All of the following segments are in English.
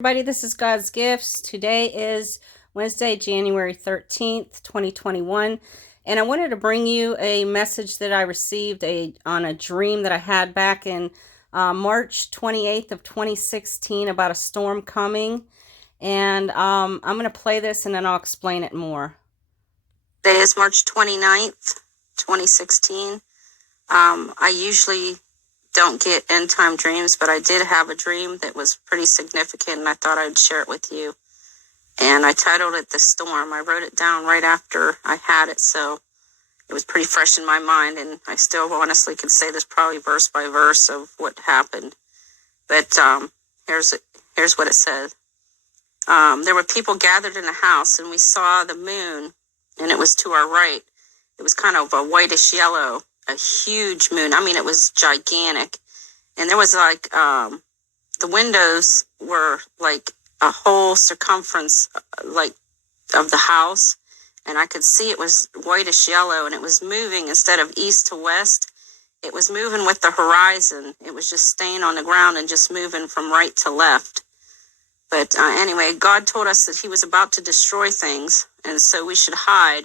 Everybody, this is God's Gifts. Today is Wednesday, January 13th, 2021, and I wanted to bring you a message that I received on a dream that I had back in March 28th of 2016 about a storm coming, and I'm going to play this and then I'll explain it more. Today is March 29th, 2016. I usually don't get end time dreams, but I did have a dream that was pretty significant and I thought I'd share it with you. And I titled it The Storm. I wrote it down right after I had it, so it was pretty fresh in my mind, and I still honestly could say this probably verse by verse of what happened. But here's what it said. There were people gathered in a house, and we saw the moon, and it was to our right. It was kind of a whitish yellow, a huge moon. I mean, it was gigantic. And there was like, the windows were like a whole circumference, like of the house. And I could see it was whitish yellow, and it was moving instead of east to west. It was moving with the horizon. It was just staying on the ground and just moving from right to left. But anyway, God told us that he was about to destroy things, and so we should hide.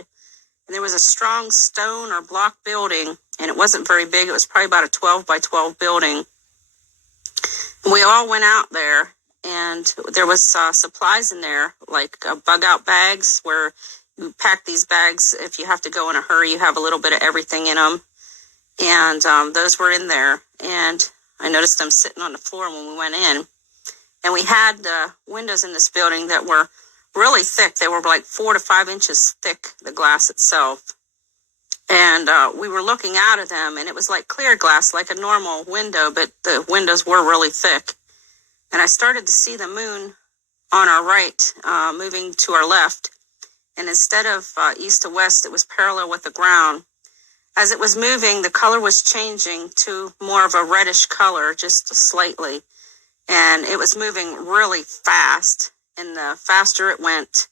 And there was a strong stone or block building, and it wasn't very big. It was probably about a 12 by 12 building. And we all went out there, and there was supplies in there, like bug out bags, where you pack these bags. If you have to go in a hurry, you have a little bit of everything in them. And those were in there. And I noticed them sitting on the floor when we went in. And we had windows in this building that were really thick. They were like 4 to 5 inches thick, the glass itself. And we were looking out of them, and it was like clear glass, like a normal window, but the windows were really thick. And I started to see the moon on our right, moving to our left. And instead of east to west, it was parallel with the ground. As it was moving, the color was changing to more of a reddish color, just slightly. And it was moving really fast. And the faster it went,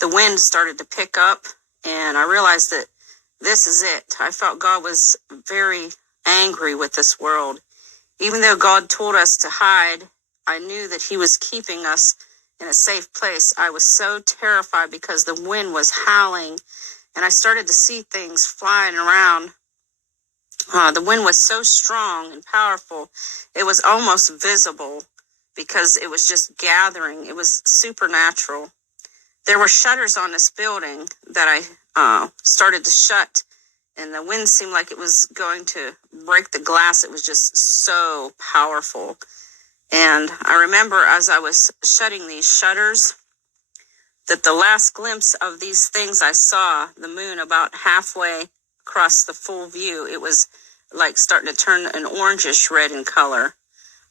the wind started to pick up. And I realized that this is it. I felt God was very angry with this world. Even though God told us to hide, I knew that he was keeping us in a safe place. I was so terrified because the wind was howling, and I started to see things flying around. The wind was so strong and powerful, it was almost visible because it was just gathering. It was supernatural. There were shutters on this building that I started to shut, and the wind seemed like it was going to break the glass. It was just so powerful. And I remember as I was shutting these shutters, that the last glimpse of these things I saw, the moon about halfway across the full view, it was like starting to turn an orangish red in color.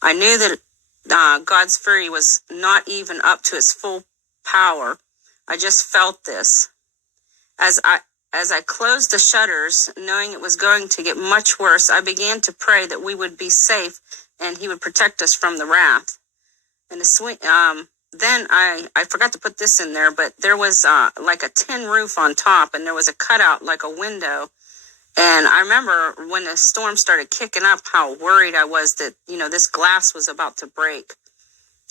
I knew that God's fury was not even up to its full power. I just felt this. As I closed the shutters, knowing it was going to get much worse, I began to pray that we would be safe and he would protect us from the wrath. And then I forgot to put this in there, but there was like a tin roof on top, and there was a cutout like a window. And I remember when the storm started kicking up, how worried I was that, this glass was about to break.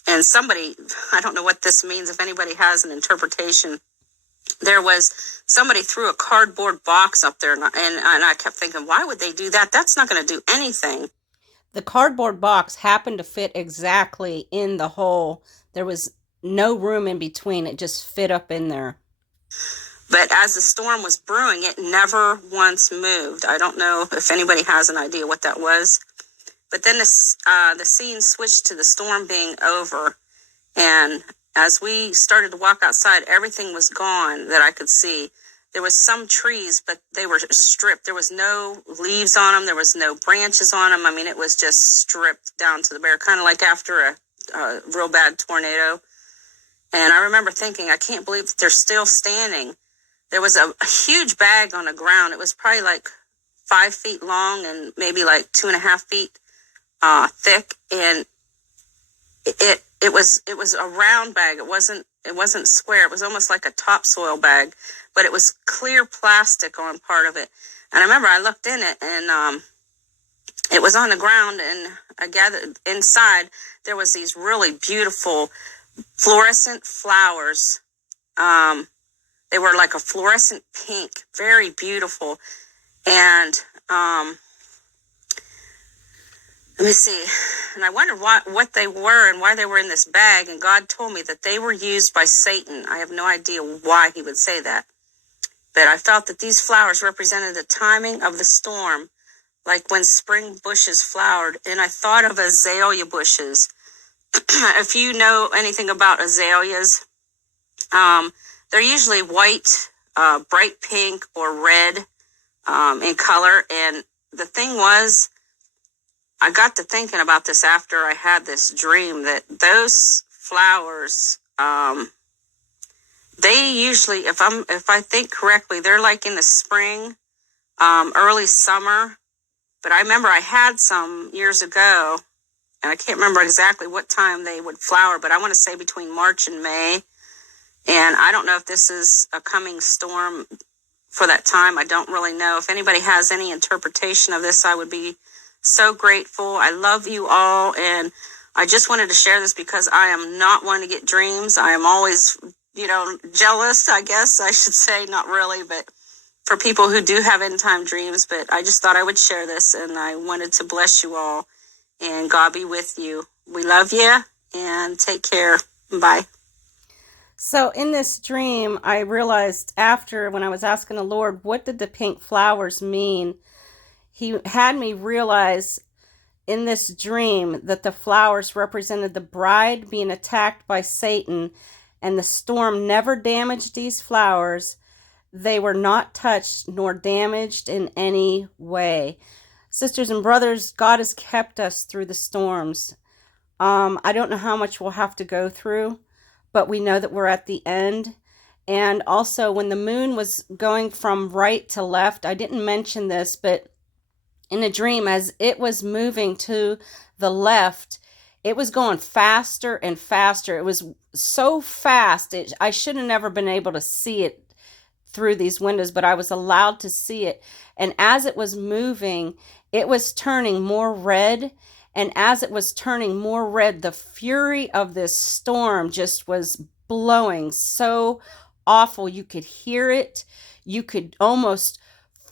And somebody, I don't know what this means, if anybody has an interpretation, there was somebody threw a cardboard box up there, and I kept thinking, why would they do that? That's not going to do anything. The cardboard box happened to fit exactly in the hole. There was no room in between. It just fit up in there. But as the storm was brewing, it never once moved. I don't know if anybody has an idea what that was. But then the scene switched to the storm being over. And as we started to walk outside, everything was gone that I could see. There was some trees, but they were stripped. There was no leaves on them. There was no branches on them. I mean, it was just stripped down to the bare, kind of like after a real bad tornado. And I remember thinking, I can't believe that they're still standing. There was a huge bag on the ground. It was probably like 5 feet long and maybe like 2.5 feet thick. And it was a round bag. It wasn't square. It was almost like a topsoil bag, but it was clear plastic on part of it. And I remember I looked in it, and it was on the ground, and I gathered inside there was these really beautiful fluorescent flowers. They were like a fluorescent pink, very beautiful. And let me see. And I wondered what they were and why they were in this bag. And God told me that they were used by Satan. I have no idea why he would say that. But I felt that these flowers represented the timing of the storm, like when spring bushes flowered. And I thought of azalea bushes. If you know anything about azaleas, they're usually white, bright pink, or red in color. And the thing was, I got to thinking about this after I had this dream, that those flowers, they usually, if I think correctly, they're like in the spring, early summer. But I remember I had some years ago, and I can't remember exactly what time they would flower, but I want to say between March and May. And I don't know if this is a coming storm for that time. I don't really know. If anybody has any interpretation of this, I would be so grateful. I love you all. And I just wanted to share this because I am not one to get dreams. I am always, jealous, I guess I should say. Not really, but for people who do have end time dreams. But I just thought I would share this, and I wanted to bless you all. And God be with you. We love you, and take care. Bye. So in this dream, I realized after, when I was asking the Lord, what did the pink flowers mean? He had me realize in this dream that the flowers represented the bride being attacked by Satan, and the storm never damaged these flowers. They were not touched nor damaged in any way. Sisters and brothers, God has kept us through the storms. I don't know how much we'll have to go through, but we know that we're at the end. And also, when the moon was going from right to left, I didn't mention this, but in a dream, as it was moving to the left, it was going faster and faster. It was so fast, I should have never been able to see it through these windows, but I was allowed to see it. And as it was moving, it was turning more red. And as it was turning more red, the fury of this storm just was blowing so awful. You could hear it. You could almost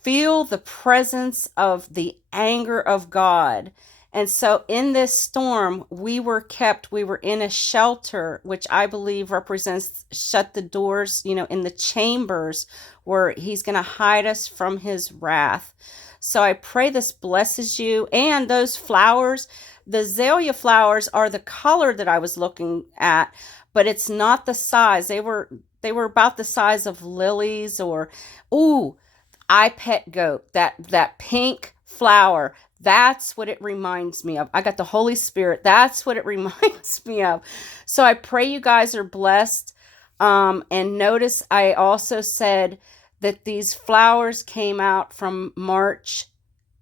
feel the presence of the anger of God. And so in this storm, we were in a shelter, which I believe represents shut the doors, in the chambers where he's going to hide us from his wrath. So I pray this blesses you. And those flowers, the azalea flowers, are the color that I was looking at, but it's not the size. They were about the size of lilies, or, I pet goat, that pink flower. That's what it reminds me of. I got the Holy Spirit. That's what it reminds me of. So I pray you guys are blessed. And notice I also said that these flowers came out from March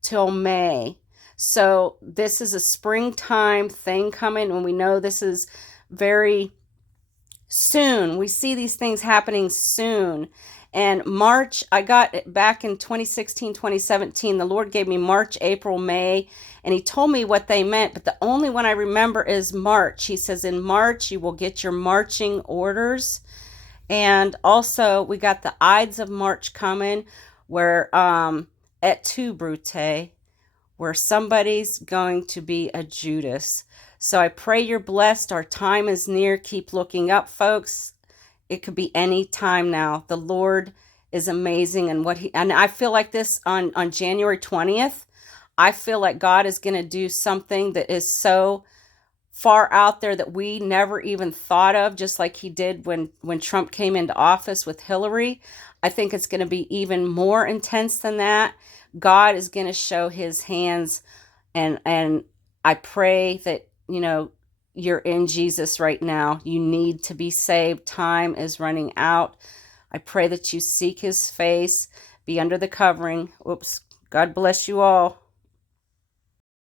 till May. So this is a springtime thing coming, and we know this is very soon. We see these things happening soon. And March, I got it back in 2016, 2017. The Lord gave me March, April, May, and he told me what they meant. But the only one I remember is March. He says, in March, you will get your marching orders. And also, we got the Ides of March coming, where Et tu, Brute, where somebody's going to be a Judas. So I pray you're blessed. Our time is near. Keep looking up, folks. It could be any time now. The Lord is amazing. And I feel like this on January 20th, I feel like God is going to do something that is so far out there that we never even thought of, just like he did when Trump came into office with Hillary. I think it's going to be even more intense than that. God is going to show his hands. And I pray that, you're in Jesus right now. You need to be saved. Time is running out. I pray that you seek his face, be under the covering. Oops. God bless you all.